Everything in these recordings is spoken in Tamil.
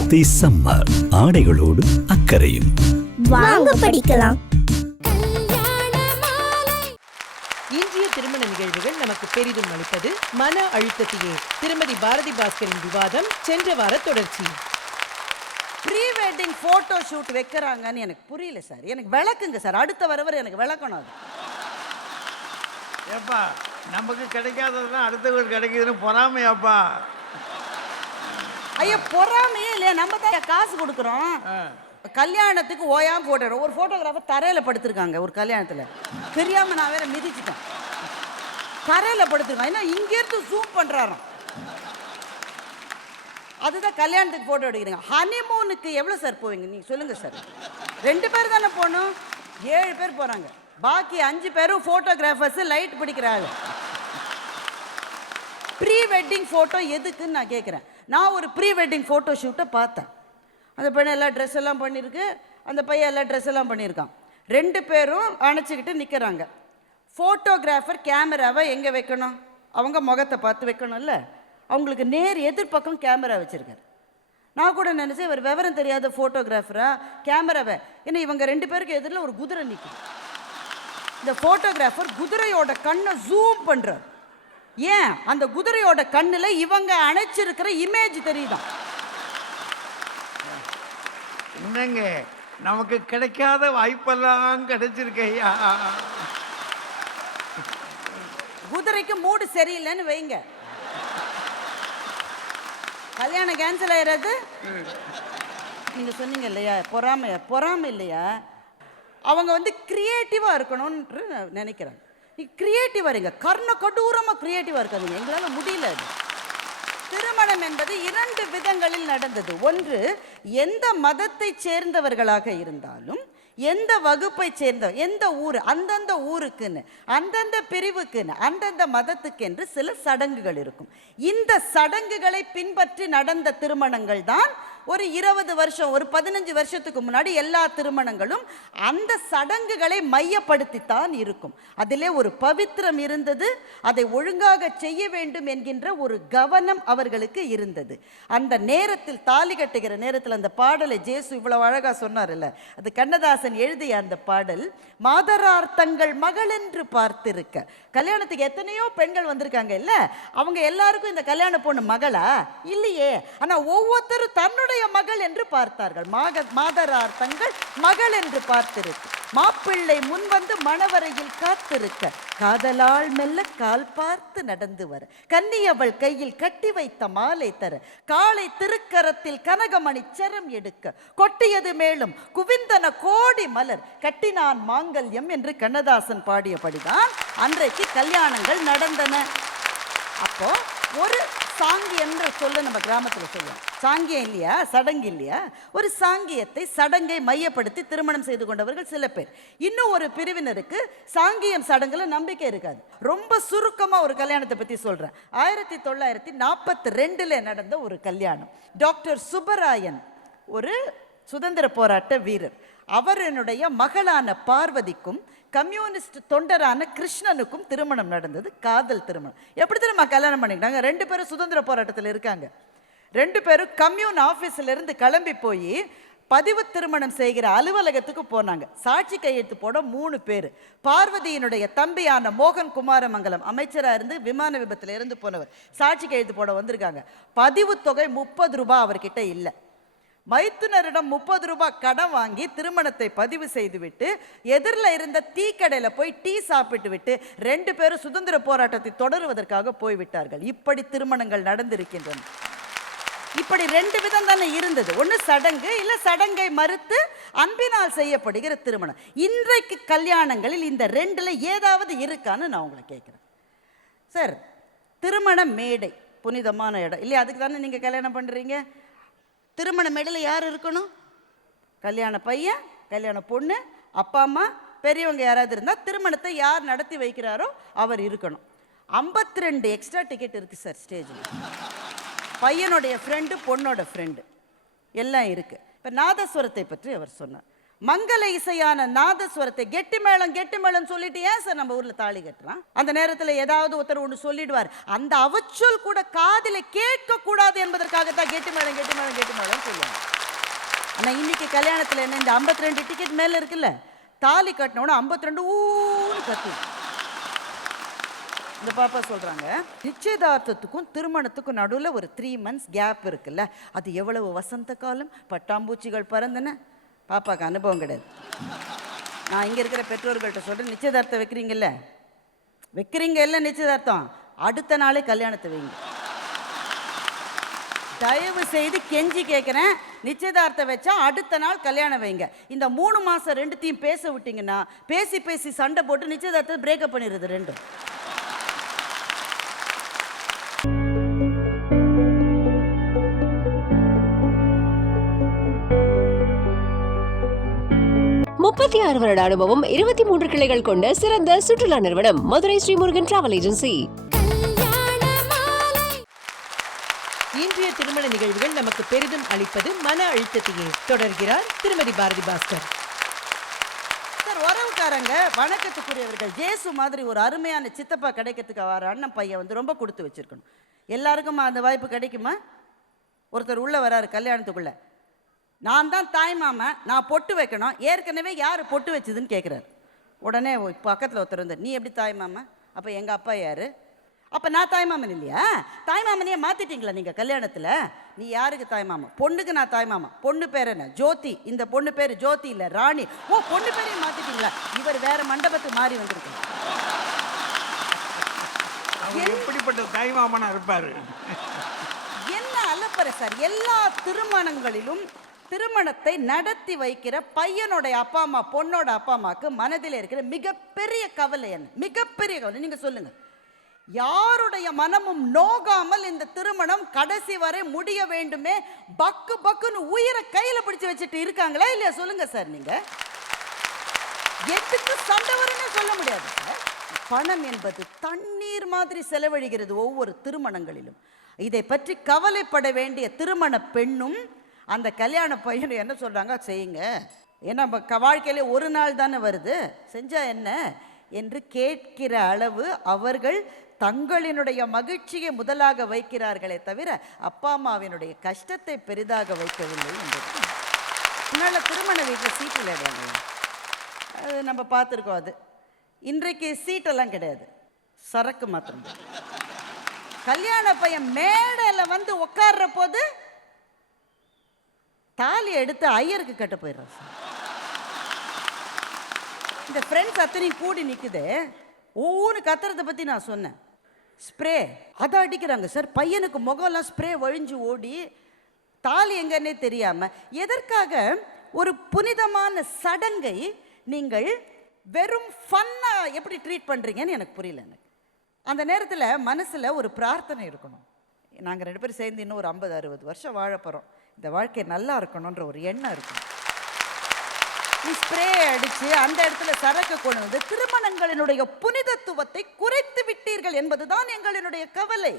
போத்தி சம்மர் ஆடைகளோடு அக்கறையும். வாங்க படிக்கலாம். கல்யாண மாலை இன்றைய திருமண நிகழ்வுகள் நமக்கு பெரிதும் அளிப்பது மன அழுத்தத்தையே. திருமதி பாரதி பாஸ்கரின் விவாதம் சென்ற வார தொடர்ச்சி. ப்ரீ வெட்டிங் ஃபோட்டோ ஷூட் வைக்கிறாங்கன்னு எனக்கு புரியல சார். எனக்கு விளக்குங்க சார். அடுத்த வரவர் எனக்கு விளக்கணும் அது. ஏப்பா நமக்கு கிடைக்காததுதான் அடுத்தவங்களுக்கு கிடைக்குதுன்னு பொறாமையாப்பா. ஐயா பொறாமையே இல்லையா? நம்ம தான் காசு கொடுக்குறோம். கல்யாணத்துக்கு ஓயாம போட்டோ ஒரு ஃபோட்டோகிராஃபர் தரையில் படுத்திருக்காங்க ஒரு கல்யாணத்தில். தெரியாமல் நான் வேற மிதிச்சிட்டேன். தரையில் படுத்திருக்கான். ஏன்னா இங்கேருந்து ஜூம் பண்ணுறாராம் அதுதான் கல்யாணத்துக்கு ஃபோட்டோ எடுக்கிறீங்க. ஹனிமூனுக்கு எவ்வளோ சார் போவீங்க? நீங்கள் சொல்லுங்கள் சார் ரெண்டு பேர் தானே போகணும். ஏழு பேர் போகிறாங்க பாக்கி அஞ்சு பேரும் ஃபோட்டோகிராஃபர்ஸு லைட் பிடிக்கிற ஆள் ப்ரீ வெட்டிங் ஃபோட்டோ எதுக்குன்னு நான் கேட்குறேன் நான் ஒரு ப்ரீ வெட்டிங் ஃபோட்டோ ஷூட்டை பார்த்தேன். அந்த பையன் எல்லாம் ட்ரெஸ் எல்லாம் பண்ணியிருக்கு அந்த பையன் எல்லாம் ட்ரெஸ் எல்லாம் பண்ணியிருக்கான். ரெண்டு பேரும் அணைச்சிக்கிட்டு நிற்கிறாங்க ஃபோட்டோகிராஃபர் கேமராவை எங்கே வைக்கணும்? அவங்க முகத்தை பார்த்து வைக்கணும்ல? அவங்களுக்கு நேர் எதிர்பக்கம் கேமரா வச்சுருக்காரு. நான் கூட நினச்சேன் இவர் விவரம் தெரியாத ஃபோட்டோகிராஃபரா கேமராவை ஏன்னா இவங்க ரெண்டு பேருக்கு எதிரில் ஒரு குதிரை நிற்கும் இந்த ஃபோட்டோகிராஃபர் குதிரையோட கண்ணை ஜூம் பண்ணுறார் ஏன்? அந்த குதிரையோட கண்ணுல இவங்க அணைச்சிருக்கிற இமேஜ் தெரியுதாம் என்னங்க? நமக்கு கிடைக்காத வாய்ப்பெல்லாம் கிடைச்சிருக்கையா குதிரைக்கு மூடு சரியில்லைன்னு வைங்க. கல்யாணம் கேன்சல் ஆயிடுறது நீங்க சொன்னீங்க இல்லையா? பொறாமை பொறாமை இல்லையா? அவங்க வந்து கிரியேட்டிவா இருக்கணும்னு நினைக்கிறாங்க. கிரியேட்டிவாக இருங்க. கர்ண கொடூரமாக கிரியேட்டிவாக இருக்காதுங்க. எங்களால் முடியல அது. திருமணம் என்பது இரண்டு விதங்களில் நடந்தது. ஒன்று எந்த மதத்தைச் சேர்ந்தவர்களாக இருந்தாலும் எந்த வகுப்பை சேர்ந்த எந்த ஊர் அந்தந்த ஊருக்குன்னு அந்தந்த பிரிவுக்குன்னு அந்தந்த மதத்துக்கென்று சில சடங்குகள் இருக்கும். இந்த சடங்குகளை பின்பற்றி நடந்த திருமணங்கள் தான் ஒரு இருபது வருஷம் ஒரு பதினஞ்சு வருஷத்துக்கு முன்னாடி எல்லா திருமணங்களும் அந்த சடங்குகளை மையப்படுத்தித்தான் இருக்கும். அதிலே ஒரு பவித்திரம் இருந்தது அதை ஒழுங்காக செய்ய வேண்டும் என்கின்ற ஒரு கவனம் அவர்களுக்கு இருந்தது. அந்த நேரத்தில் தாலி கட்டுகிற நேரத்தில் அந்த பாடலை ஜேசு இவ்வளவு அழகா சொன்னார்ல அது கண்ணதாசன் எழுதிய அந்த பாடல் மாதரார் தங்கள் மகள் என்று பார்த்திருக்க. கல்யாணத்துக்கு எத்தனையோ பெண்கள் வந்திருக்காங்க இல்ல? அவங்க எல்லாருக்கும் இந்த கல்யாண பொண்ணு மகளா? இல்லையே. ஆனா ஒவ்வொருத்தரும் தன்னுடைய மகள் என்று பார்த்தார்கள். மாக மாதரார் தங்கள் மகள் என்று பார்த்திருக்க. மாப்பிள்ளை முன்வந்து மணவரையில் காத்திருக்க காதலால் மெல்ல கால் பார்த்து நடந்து வர கன்னியவள் கையில் கட்டி வைத்த மாலை தர காலை திருக்கரத்தில் கனகமணி சரம் எடுக்க கொட்டியது மேலும் குவிந்தன கோடி மலர் கட்டினான் மாங்கல்யம் என்று கண்ணதாசன் பாடியபடிதான் அன்றைக்கு கல்யாணங்கள் நடந்தன. அப்போ ஒரு சாங்கியன்ற சொல்ல நம்ம கிராமத்தில் சொல்லுவோம். சாங்கியம் இல்லையா? சடங்கு இல்லையா? ஒரு சாங்கியத்தை சடங்கை மையப்படுத்தி திருமணம் செய்து கொண்டவர்கள் சில பேர். இன்னும் ஒரு பிரிவினருக்கு சாங்கியம் சடங்குல நம்பிக்கை இருக்காது. ரொம்ப சுருக்கமாக ஒரு கல்யாணத்தை பற்றி சொல்றேன். ஆயிரத்தி தொள்ளாயிரத்தி நாற்பத்தி ரெண்டுல நடந்த ஒரு கல்யாணம். டாக்டர் சுப்பராயன் ஒரு சுதந்திர போராட்ட வீரர். அவரனுடைய மகளான பார்வதிக்கும் கம்யூனிஸ்ட் தொண்டரான கிருஷ்ணனுக்கும் திருமணம் நடந்தது காதல் திருமணம். எப்படி திரும்ப கல்யாணம் பண்ணிக்கிட்டாங்க? ரெண்டு பேரும் சுதந்திர போராட்டத்தில் இருக்காங்க. ரெண்டு பேரும் கம்யூன் ஆஃபீஸிலிருந்து கிளம்பி போய் பதிவு திருமணம் செய்கிற அலுவலகத்துக்கு போனாங்க. சாட்சி கையெழுத்து போட மூணு பேர். பார்வதியினுடைய தம்பியான மோகன் குமாரமங்கலம் அமைச்சராக இருந்து விமான விபத்தில் இருந்து போனவர். சாட்சி கையெழுத்து போட வந்திருக்காங்க. பதிவு தொகை முப்பது ரூபாய் அவர்கிட்ட இல்லை. மைத்துனரிடம் முப்பது ரூபாய் கடன் வாங்கி திருமணத்தை பதிவு செய்துவிட்டு எதிரில் இருந்த டீ கடையில் போய் டீ சாப்பிட்டு விட்டு ரெண்டு பேரும் சுதந்திர போராட்டத்தை தொடருவதற்காக போய்விட்டார்கள். இப்படி திருமணங்கள் நடந்திருக்கின்றன. இப்படி ரெண்டு விதம் தானே இருந்தது. ஒன்று சடங்கு இல்லை சடங்கை மறுத்து அன்பினால் செய்யப்படுகிற திருமணம். இன்றைக்கு கல்யாணங்களில் இந்த ரெண்டில் ஏதாவது இருக்கான்னு நான் உங்களை கேட்குறேன். சார் திருமண மேடை புனிதமான இடம். இல்லையா அதுக்கு தானே நீங்கள் கல்யாணம் பண்ணுறீங்க திருமண மேடையில் யார் இருக்கணும்? கல்யாண பையன் கல்யாண பொண்ணு அப்பா அம்மா பெரியவங்க யாராவது இருந்தால் திருமணத்தை யார் நடத்தி வைக்கிறாரோ அவர் இருக்கணும். ஐம்பத்தி ரெண்டு எக்ஸ்ட்ரா டிக்கெட் இருக்குது சார் ஸ்டேஜில் பையனுடைய ஃப்ரெண்டு பொண்ணோட ஃப்ரெண்டு எல்லாம் இருக்குது இப்போ நாதஸ்வரத்தை பற்றி அவர் சொன்னார். மங்கள இசையான நாதஸ்வரத்தை கெட்டி மேளம் கெட்டி மேளம் சொல்லிட்டு ஏன் சார் நம்ம ஊரில் தாலி கட்டுறான்? அந்த நேரத்தில் ஏதாவது ஒருத்தர் ஒன்று சொல்லிடுவார். அந்த அவச்சொல் கூட காதில் கேட்கக்கூடாது என்பதற்காக தான் கெட்டி மேளம் கெட்டி மேளம் கெட்டி மேளம் சொல்லுவாங்க. ஆனால் இன்னைக்கு கல்யாணத்தில் என்ன இந்த ஐம்பத்தி ரெண்டு டிக்கெட் மேலே இருக்குல்ல தாலி கட்டினோட ஐம்பத்தி ரெண்டு ஊன்னு கத்து. இந்த பாப்பா சொல்கிறாங்க நிச்சயதார்த்தத்துக்கும் திருமணத்துக்கும் நடுவில் ஒரு த்ரீ மந்த்ஸ் கேப் இருக்குல்ல அது எவ்வளவு வசந்த காலம் பட்டாம்பூச்சிகள் பறந்தன பாப்பாக்கு அனுபவம் கிடையாது. நான் இங்கே இருக்கிற பெற்றோர்கள்ட்ட சொல்கிறேன் நிச்சயதார்த்தம் வைக்கிறீங்கல்ல? வைக்கிறீங்க இல்லை நிச்சயதார்த்தம்? அடுத்த நாளே கல்யாணத்தை வைங்க. தயவு செய்து கெஞ்சி கேட்குறேன் நிச்சயதார்த்தம் வச்சா அடுத்த நாள் கல்யாணம் வைங்க. இந்த மூணு மாதம் ரெண்டுத்தையும் பேச விட்டிங்கன்னா பேசி பேசி சண்டை போட்டு நிச்சயதார்த்தத்தை பிரேக்கப் பண்ணிடுது ரெண்டும். முப்பத்தி ஆறு வருட அனுபவம் இருபத்தி மூன்று கிளைகள் கொண்ட சிறந்த சுற்றுலா நிறுவனம் மதுரை ஸ்ரீமுருகன் டிராவல் ஏஜென்சி. கல்யாண மாலை இன்றைய திருமண நிகழ்வுகள் நமக்கு பெரிதும் அளிப்பது மன அழுத்தத்தையே தொடர்கிறார் திருமதி பாரதி பாஸ்கர். சார் உறவுக்காரங்க வணக்கத்துக்குரியவர்கள் ஜேசு மாதிரி ஒரு அருமையான சித்தப்பா கிடைக்கிறதுக்கு வர அண்ணன் பையன் வந்து ரொம்ப கொடுத்து வச்சிருக்கணும். எல்லாருக்கும் அந்த வாய்ப்பு கிடைக்குமா? ஒருத்தர் உள்ளே வராரு கல்யாணத்துக்குள்ள. நான் தான் தாய் மாமன் நான் பொட்டு வைக்கணும். ஏற்கனவே யார் பொட்டு வச்சதுன்னு கேட்குறாரு உடனே பக்கத்தில் ஒருத்தர் வந்து நீ எப்படி தாய் மாமன் அப்போ எங்கள் அப்பா யார்? அப்போ நான் தாய் மாமன் இல்லையா? தாய் மாமனையே மாற்றிட்டீங்களா நீங்கள் கல்யாணத்தில்? நீ யாருக்கு தாய் மாமன் பொண்ணுக்கு நான் தாய் மாமன் பொண்ணு பேர் என்ன? ஜோதி. இந்த பொண்ணு பேர் ஜோதி இல்லை ராணி. ஓ பொண்ணு பேரையும் மாற்றிட்டீங்களா இவர் வேற மண்டபத்துக்கு மாறி வந்திருக்கு எப்படிப்பட்ட தாய்மாமனா இருப்பாரு? என்ன அலப்பறை சார்? எல்லா திருமணங்களிலும் திருமணத்தை நடத்தி வைக்கிற பையனுடைய அப்பா அம்மா பொண்ணோட அப்பா அம்மாவுக்கு மனதில் இருக்கிற மிகப்பெரிய கவலை என்ன? மிகப்பெரிய கவலை. நீங்கள் சொல்லுங்க. யாருடைய மனமும் நோகாமல் இந்த திருமணம் கடைசி வரை முடிய வேண்டுமே பக்கு பக்குன்னு உயிரை கையில் பிடிச்சு வச்சுட்டு இருக்காங்களா இல்லையா? சொல்லுங்க சார் நீங்க. எதுக்கு சண்டவரன்னு சொல்ல முடியாது சார். பணம் என்பது தண்ணீர் மாதிரி செலவழிகிறது ஒவ்வொரு திருமணங்களிலும். இதை பற்றி கவலைப்பட வேண்டிய திருமண பெண்ணும் அந்த கல்யாண பையன் என்ன சொல்கிறாங்க செய்யுங்க. ஏன்னா நம்ம க- வாழ்க்கையிலே ஒரு நாள் தானே வருது. செஞ்சால் என்ன? என்று கேட்கிற அளவு அவர்கள் தங்களினுடைய மகிழ்ச்சியை முதலாக வைக்கிறார்களே தவிர அப்பா அம்மாவினுடைய கஷ்டத்தை பெரிதாக வைக்கவில்லை என்பது. அதனால் திருமண வீட்டில் சீட்டு விளையாடுவாங்க அது நம்ம பார்த்துருக்கோம் அது. இன்றைக்கு சீட்டெல்லாம் கிடையாது. சரக்கு மாத்திரம். கல்யாண பையன் மேடையில் வந்து உட்கார்ற போது தாலி எடுத்து ஐயருக்கு கட்ட போயிடுறான் சார். இந்த ஃப்ரெண்ட்ஸ் அத்தனையும் கூடி நிற்குது ஒவ்வொன்று கத்துறதை பற்றி நான் சொன்னேன். ஸ்ப்ரே அதை அடிக்கிறாங்க சார். பையனுக்கு முகம்லாம் ஸ்ப்ரே வழிஞ்சு ஓடி தாலி எங்கன்னே தெரியாமல் எதற்காக ஒரு புனிதமான சடங்கை நீங்கள் வெறும் ஃபன்னாக எப்படி ட்ரீட் பண்ணுறீங்கன்னு எனக்கு புரியல எனக்கு. அந்த நேரத்தில் மனசில் ஒரு பிரார்த்தனை இருக்கணும். நாங்கள் ரெண்டு பேரும் சேர்ந்து இன்னும் ஒரு ஐம்பது அறுபது வருஷம் வாழ போகிறோம் இந்த வாழ்க்கை நல்லா இருக்கணுன்ற ஒரு எண்ணம் இருக்கும் நீ ஸ்ப்ரே அடித்து அந்த இடத்துல சரக்கு கொண்டு வந்து திருமணங்களினுடைய புனிதத்துவத்தை குறைத்து விட்டீர்கள் என்பதுதான் எங்களினுடைய கவலை.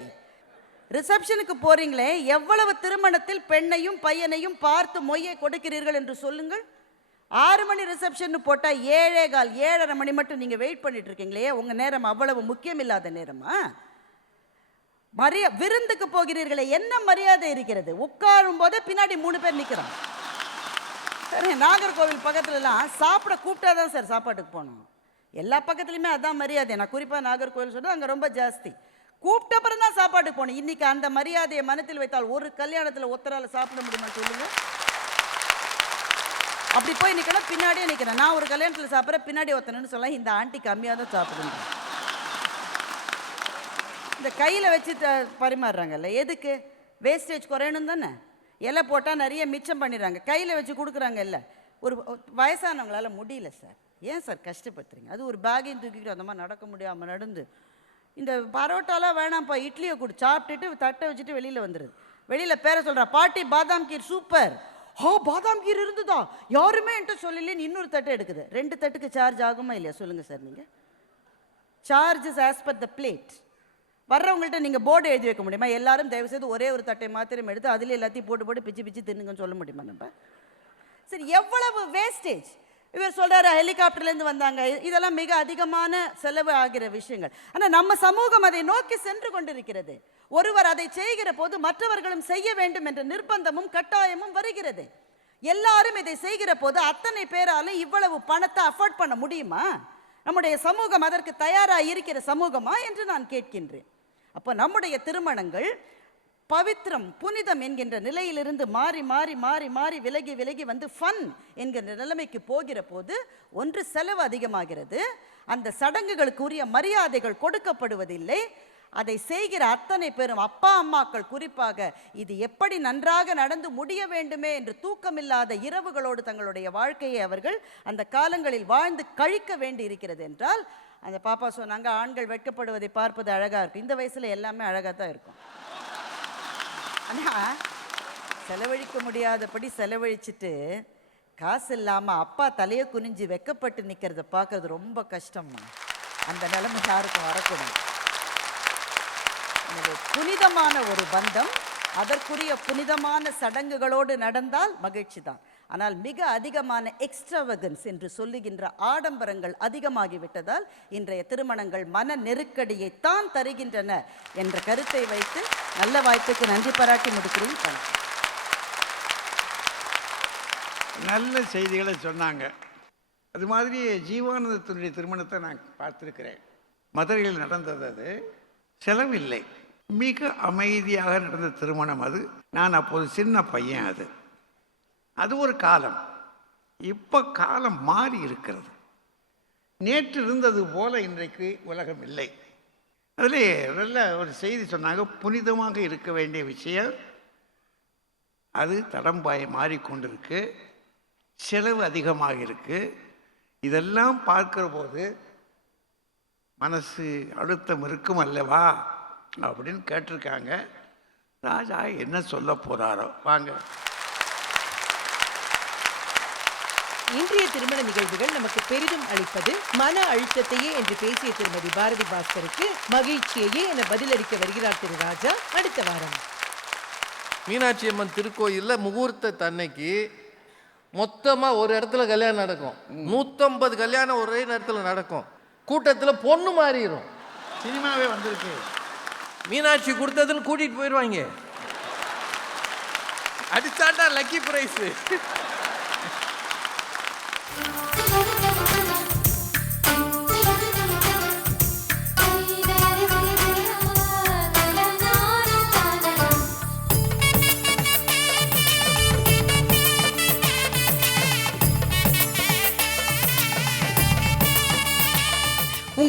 ரிசப்ஷனுக்கு போறீங்களே எவ்வளவு திருமணத்தில் பெண்ணையும் பையனையும் பார்த்து மொய்யை கொடுக்கிறீர்கள் என்று சொல்லுங்கள். ஆறு மணி ரிசப்ஷன் போட்டால் ஏழே கால் ஏழரை மணி மட்டும் நீங்கள் வெயிட் பண்ணிட்டு இருக்கீங்களே உங்கள் நேரம் அவ்வளவு முக்கியம் இல்லாத நேரமா? மரியா விருந்துக்கு போகிறீர்களே என்ன மரியாதை இருக்கிறது? உட்காரும் போதே பின்னாடி மூணு பேர் நிற்கிறான் சரி நாகர்கோவில் பக்கத்துலலாம் சாப்பிட கூப்பிட்டா தான் சார் சாப்பாட்டுக்கு போகணும். எல்லா பக்கத்துலையுமே அதான் மரியாதை. நான் குறிப்பாக நாகர்கோவில் சொன்னால் அங்கே ரொம்ப ஜாஸ்தி. கூப்பிட்ட அப்புறம் தான் சாப்பாட்டுக்கு போகணும். இன்றைக்கி அந்த மரியாதையை மனத்தில் வைத்தால் ஒரு கல்யாணத்தில் ஒத்தரால் சாப்பிட முடியுமா சொல்லுங்க. அப்படி போய் நிற்கணும் பின்னாடியே நிற்கிறேன் நான் ஒரு கல்யாணத்தில் சாப்பிட்றேன் பின்னாடி ஒத்தனன்னு சொல்ல இந்த ஆண்டி கம்மியாக தான் சாப்பிடுங்க. இந்த கையில் வச்சு த பரிமாறுறாங்கல்ல. எதுக்கு? வேஸ்டேஜ் குறையணும் தானே. இலை போட்டால் நிறைய மிச்சம் பண்ணிடுறாங்க. கையில் வச்சு கொடுக்குறாங்கல்ல. ஒரு ஒரு வயசானவங்களால முடியல சார். ஏன் சார் கஷ்டப்படுத்துறீங்க? அது ஒரு பேகையும் தூக்கிக்கிட்டு அந்த மாதிரி நடக்க முடியாமல் நடந்து. இந்த பரோட்டாலாம் வேணாம்ப்பா. இட்லியை கொடு சாப்பிட்டுட்டு தட்டை வச்சுட்டு வெளியில் வந்துடுது வெளியில் பேரை சொல்கிறா பாட்டி பாதாம் கீர் சூப்பர். ஹோ பாதாம் கீர் இருந்துதா? யாருமே என்கிட்ட சொல்லலேன்னு இன்னொரு தட்டை எடுக்குது. ரெண்டு தட்டுக்கு சார்ஜ் ஆகுமா இல்லையா? சொல்லுங்கள் சார் நீங்கள் charges as per the plate வர்றவங்கள்ட்ட நீங்கள் போர்டு எழுதி வைக்க முடியுமா? எல்லாரும் தயவு செய்து ஒரே ஒரு தட்டை மாத்திரம் எடுத்து அதில் எல்லாத்தையும் போட்டு போட்டு பிச்சு பிச்சு தின்னுங்கன்னு சொல்ல முடியுமா நம்ம? சரி எவ்வளவு வேஸ்டேஜ் இவர் சொல்கிறாரு ஹெலிகாப்டர்லேருந்து வந்தாங்க. இதெல்லாம் மிக அதிகமான செலவு ஆகிற விஷயங்கள். ஆனால் நம்ம சமூகம் அதை நோக்கி சென்று கொண்டிருக்கிறது. ஒருவர் அதை செய்கிற போது மற்றவர்களும் செய்ய வேண்டும் என்ற நிர்பந்தமும் கட்டாயமும் வருகிறது. எல்லாரும் இதை செய்கிற போது அத்தனை பேராலும் இவ்வளவு பணத்தை அஃபோர்ட் பண்ண முடியுமா? நம்முடைய சமூகம் அதற்கு தயாராக இருக்கிற சமூகமா என்று நான் கேட்கின்றேன். அப்போ நம்முடைய திருமணங்கள் பவித்ரம் புனிதம் என்கின்ற நிலையிலிருந்து மாறி மாறி மாறி மாறி விலகி விலகி வந்து ஃபன் என்கின்ற நிலைமைக்கு போகிற போது ஒன்று செலவு அதிகமாகிறது. அந்த சடங்குகளுக்குரிய மரியாதைகள் கொடுக்கப்படுவதில்லை. அதை செய்கிற அத்தனை பேரும் அப்பா அம்மாக்கள் குறிப்பாக இது எப்படி நன்றாக நடந்து முடிய வேண்டுமே என்று தூக்கமில்லாத இரவுகளோடு தங்களுடைய வாழ்க்கையை அவர்கள் அந்த காலங்களில் வாழ்ந்து கழிக்க வேண்டி இருக்கிறது என்றால் அந்த பாப்பா சொன்னாங்க ஆண்கள் வெட்கப்படுவதை பார்ப்பது அழகாக இருக்கும். இந்த வயசில் எல்லாமே அழகாக தான் இருக்கும். ஆனால் செலவழிக்க முடியாதபடி செலவழிச்சிட்டு காசு இல்லாமல் அப்பா தலையை குனிஞ்சு வெக்கப்பட்டு நிற்கிறத பார்க்கறது ரொம்ப கஷ்டம்மா. அந்த நிலைமை யாருக்கும் வரக்கூடாது. எனவே புனிதமான ஒரு பந்தம் அதற்குரிய புனிதமான சடங்குகளோடு நடந்தால் மகிழ்ச்சி தான். ஆனால் மிக அதிகமான எக்ஸ்ட்ராவகன்ஸ் என்று சொல்லுகின்ற ஆடம்பரங்கள் அதிகமாகிவிட்டதால் இன்றைய திருமணங்கள் மன நெருக்கடியை தான் தருகின்றன என்ற கருத்தை வைத்து நல்ல வாய்ப்புக்கு நன்றி பாராட்டி முடிக்கிறேன். நல்ல செய்திகளை சொன்னாங்க. அது மாதிரி ஜீவானந்தத்தினுடைய திருமணத்தை நான் பார்த்துருக்கிறேன். மதுரையில் நடந்தது அது. செலவில்லை. மிக அமைதியாக நடந்த திருமணம் அது. நான் அப்போது சின்ன பையன் அது. அது ஒரு காலம். இப்போ காலம் மாறி இருக்கிறது. நேற்று இருந்தது போல இன்றைக்கு உலகம் இல்லை. அதில் நல்ல ஒரு செய்தி சொன்னாங்க புனிதமாக இருக்க வேண்டிய விஷயம் அது தடம்பாய் மாறிக்கொண்டிருக்கு. செலவு அதிகமாக இருக்குது இதெல்லாம் பார்க்குற போது மனசு அழுத்தம் இருக்கும் அல்லவா? அப்படின்னு கேட்டிருக்காங்க. ராஜா என்ன சொல்ல போகிறாரோ வாங்க. இன்றைய திருமண நிகழ்வுகள் நமக்கு பெரிதும் அளிப்பது மன அழுத்தத்தையே என்று பேசிய திருமதி பாரதி பாஸ்கருக்கு மகிழ்ச்சியையே என பதிலளிக்க வருகிறார் திரு ராஜா. அடுத்த வாரம். மீனாட்சி அம்மன் திருக்கோயிலில் முகூர்த்த தன்னைக்கு மொத்தமாக ஒரு இடத்துல கல்யாணம் நடக்கும். நூற்றம்பது கல்யாணம் ஒரே நேரத்தில் நடக்கும். கூட்டத்தில் பொண்ணு மாறிடும் சினிமாவே வந்திருக்கு. மீனாட்சி கொடுத்ததுன்னு கூட்டிகிட்டு போயிடுவாங்க அடிச்சாண்டா லக்கி ப்ரைஸு.